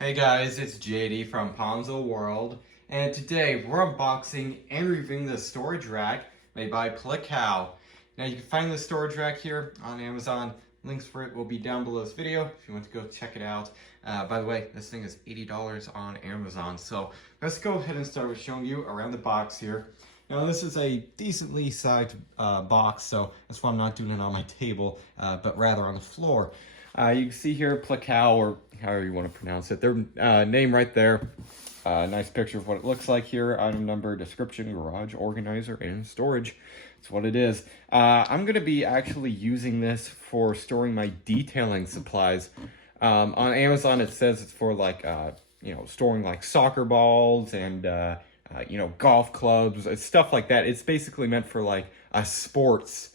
Hey guys, it's JD from Ponzo World, and today we're unboxing and reviewing the storage rack made by Plecow. Now you can find the storage rack here on Amazon. Links for it will be down below this video if you want to go check it out. By the way, this thing is $80 on Amazon. So let's go ahead and start with showing you around the box here. Now this is a decently sized box, so that's why I'm not doing it on my table, but rather on the floor. You can see here Plecow, or however you want to pronounce it, their name right there. Nice picture of what it looks like here. Item number, description, garage organizer, and storage. That's what it is. I'm going to be actually using this for storing my detailing supplies. On Amazon, it says it's for like, storing like soccer balls and, golf clubs, stuff like that. It's basically meant for like a sports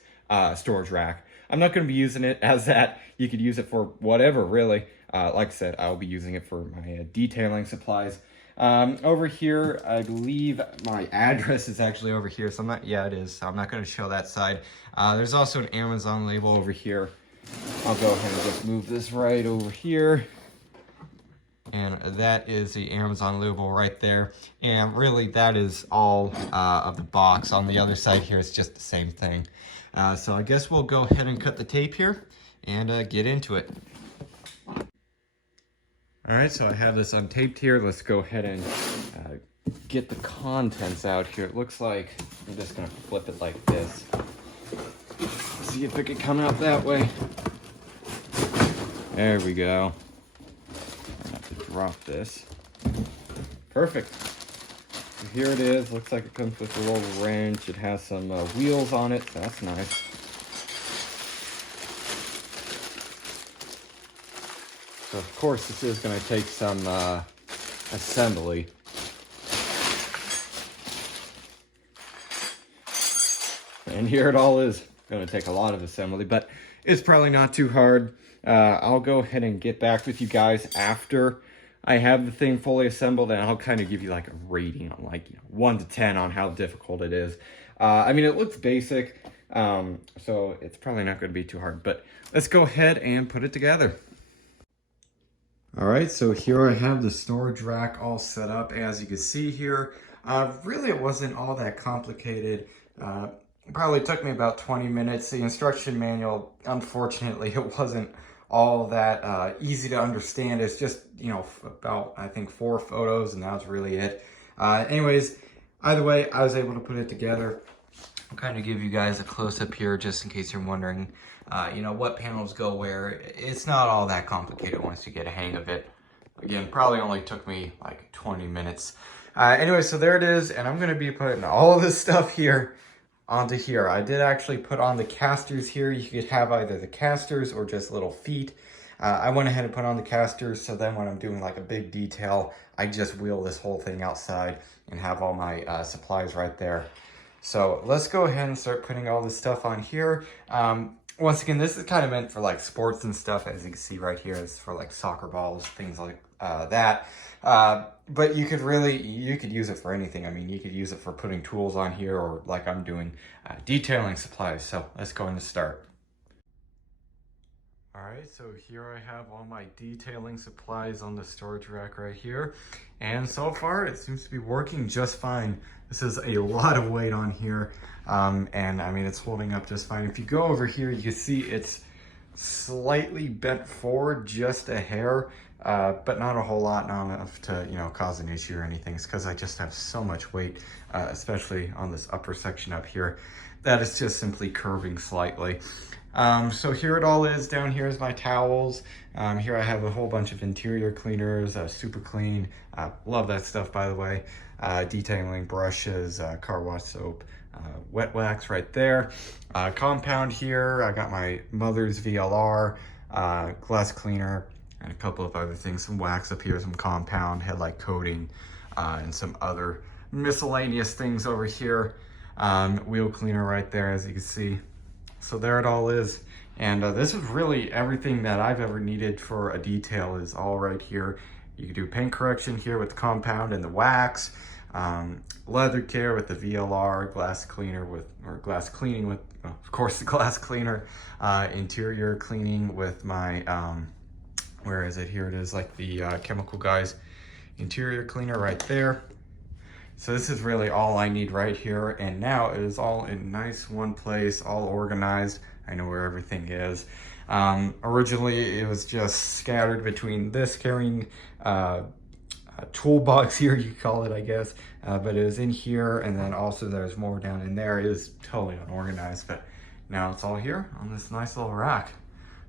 storage rack. I'm not going to be using it as that. You could use it for whatever, really. Like I said, I'll be using it for my detailing supplies. Over here, I believe my address is actually over here. So it is. So I'm not going to show that side. There's also an Amazon label over here. I'll go ahead and just move this right over here. And that is the Amazon label right there. And really, that is all of the box. On the other side here, it's just the same thing. So I guess we'll go ahead and cut the tape here and get into it. All right, so I have this untaped here. Let's go ahead and get the contents out here. It looks like I'm just gonna flip it like this. See if it can come out that way. There we go. I have to drop this. Perfect. So here it is. Looks like it comes with a little wrench. It has some wheels on it, so that's nice. So of course this is going to take some assembly. And here it all is. Going to take a lot of assembly, but it's probably not too hard. I'll go ahead and get back with you guys after I have the thing fully assembled, and I'll kind of give you like a rating on like 1 to 10 on how difficult it is. I mean, it looks basic, so it's probably not going to be too hard, but let's go ahead and put it together. All right, so here I have the storage rack all set up. As you can see here, really it wasn't all that complicated. It probably took me about 20 minutes. The instruction manual, unfortunately, it wasn't all that easy to understand. It's just, about, I think, 4 photos, and that was really it. Anyways, either way, I was able to put it together. I'll kind of give you guys a close-up here just in case you're wondering, what panels go where. It's not all that complicated once you get a hang of it. Again, probably only took me like 20 minutes. Anyway, so there it is, and I'm going to be putting all this stuff here onto here. I did actually put on the casters here. You could have either the casters or just little feet. I went ahead and put on the casters, so then when I'm doing like a big detail, I just wheel this whole thing outside and have all my supplies right there. So let's go ahead and start putting all this stuff on here. Once again, this is kind of meant for like sports and stuff. As you can see right here, it's for like soccer balls, things like that. But you could use it for anything. I mean, you could use it for putting tools on here, or like I'm doing, detailing supplies. So let's go ahead and start. All right, so here I have all my detailing supplies on the storage rack right here. And so far it seems to be working just fine. This is a lot of weight on here. And I mean, it's holding up just fine. If you go over here, you can see it's slightly bent forward, just a hair, but not a whole lot, not enough to, cause an issue or anything. It's because I just have so much weight, especially on this upper section up here, that it's just simply curving slightly. So here it all is. Down here is my towels. Here I have a whole bunch of interior cleaners, Super Clean. Love that stuff, by the way. Detailing brushes, car wash soap, wet wax right there. Compound here, I got my mother's VLR, glass cleaner, and a couple of other things. Some wax up here, some compound, headlight coating, and some other miscellaneous things over here. Wheel cleaner right there, as you can see. So there it all is. And this is really everything that I've ever needed for a detail is all right here. You can do paint correction here with the compound and the wax, leather care with the VLR, glass cleaner with, or glass cleaning with, well, of course, the glass cleaner, interior cleaning with my Where is it? Here it is, like the Chemical Guys interior cleaner right there. So this is really all I need right here, and now it is all in nice one place, all organized. I know where everything is. Originally it was just scattered between this carrying a toolbox here, you call it, I guess, but it was in here, and then also there's more down in there. It was totally unorganized, but now it's all here on this nice little rack.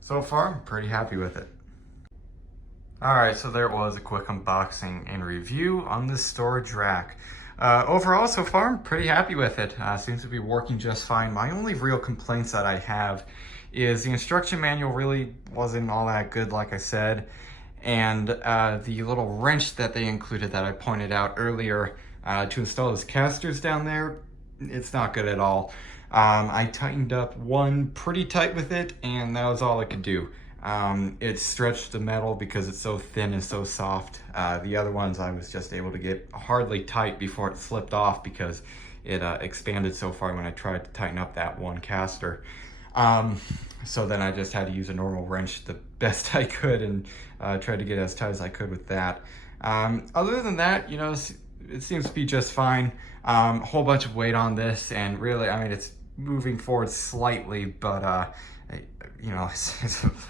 So far, I'm pretty happy with it. Alright, so there was a quick unboxing and review on this storage rack. Overall, so far, I'm pretty happy with it. Seems to be working just fine. My only real complaints that I have is the instruction manual really wasn't all that good, like I said. And the little wrench that they included that I pointed out earlier to install those casters down there, it's not good at all. I tightened up one pretty tight with it, and that was all it could do. It stretched the metal because it's so thin and so soft. The other ones I was just able to get hardly tight before it slipped off because it expanded so far when I tried to tighten up that one caster. So then I just had to use a normal wrench the best I could and try to get as tight as I could with that. Other than that, you know, it seems to be just fine. A whole bunch of weight on this, and really, I mean, it's moving forward slightly, but you know,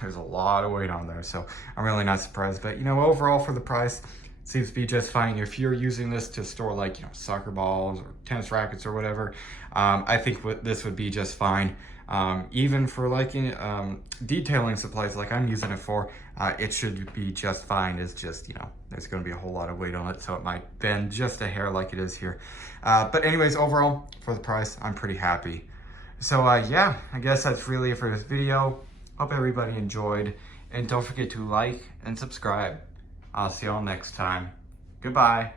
there's a lot of weight on there, so I'm really not surprised. But you know, overall for the price, it seems to be just fine. If you're using this to store, like, you know, soccer balls or tennis rackets or whatever, I think this would be just fine. Even for like detailing supplies like I'm using it for, it should be just fine. It's just, you know, there's going to be a whole lot of weight on it, so it might bend just a hair like it is here. But anyways, overall, for the price, I'm pretty happy. So yeah, I guess that's really it for this video. Hope everybody enjoyed, and don't forget to like and subscribe. I'll see y'all next time. Goodbye.